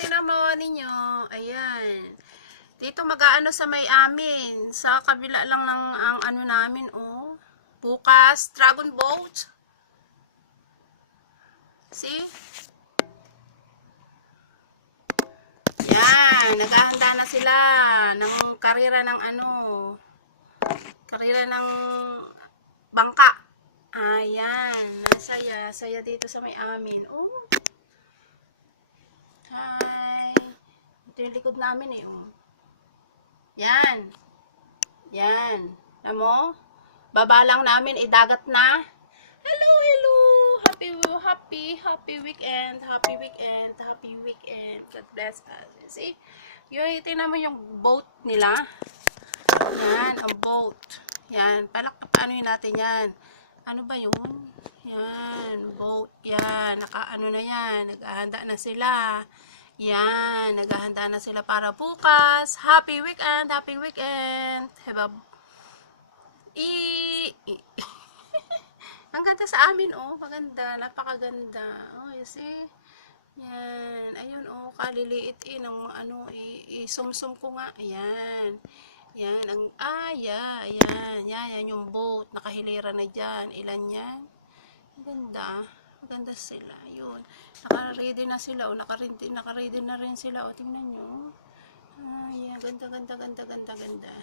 tinan mo ninyo. Ayan. Dito mag-aano sa may amin. Sa kabila lang ng ang ano namin, oh. Bukas, dragon boat. See? Yan, naghahanda na sila ng karera ng ano. Karera ng bangka. Ayan, nasaya. Saya dito sa may amin. Oh. Hi. Ito yung likod namin eh, oh. Yan. Yan. Alam mo? Baba lang namin, idagat na. Hello, hello. Happy weekend. Happy weekend. Happy weekend. God bless us. See? Yung, tingnan mo yung boat nila. Yan, ang boat. Yan. Paano natin yan? Ano ba yun? Yan, boat. Yan. Nakaano na yan. Naghahanda na sila. Yan. Naghahanda na sila para bukas. Happy weekend. Happy weekend. Have a ang ganda sa amin, oh. Maganda. Napakaganda. Oh, you see? Yan. Ayun, oh. Kaliliit, ng ano, isumsum ko nga. Ayan. Yan. Ayan. Yan yung boat. Nakahilera na dyan. Ilan yan? Maganda. Maganda sila. Yun. Naka-ready na sila, oh. Naka-ready na rin sila, oh. Tingnan nyo. Ayan. Ganda.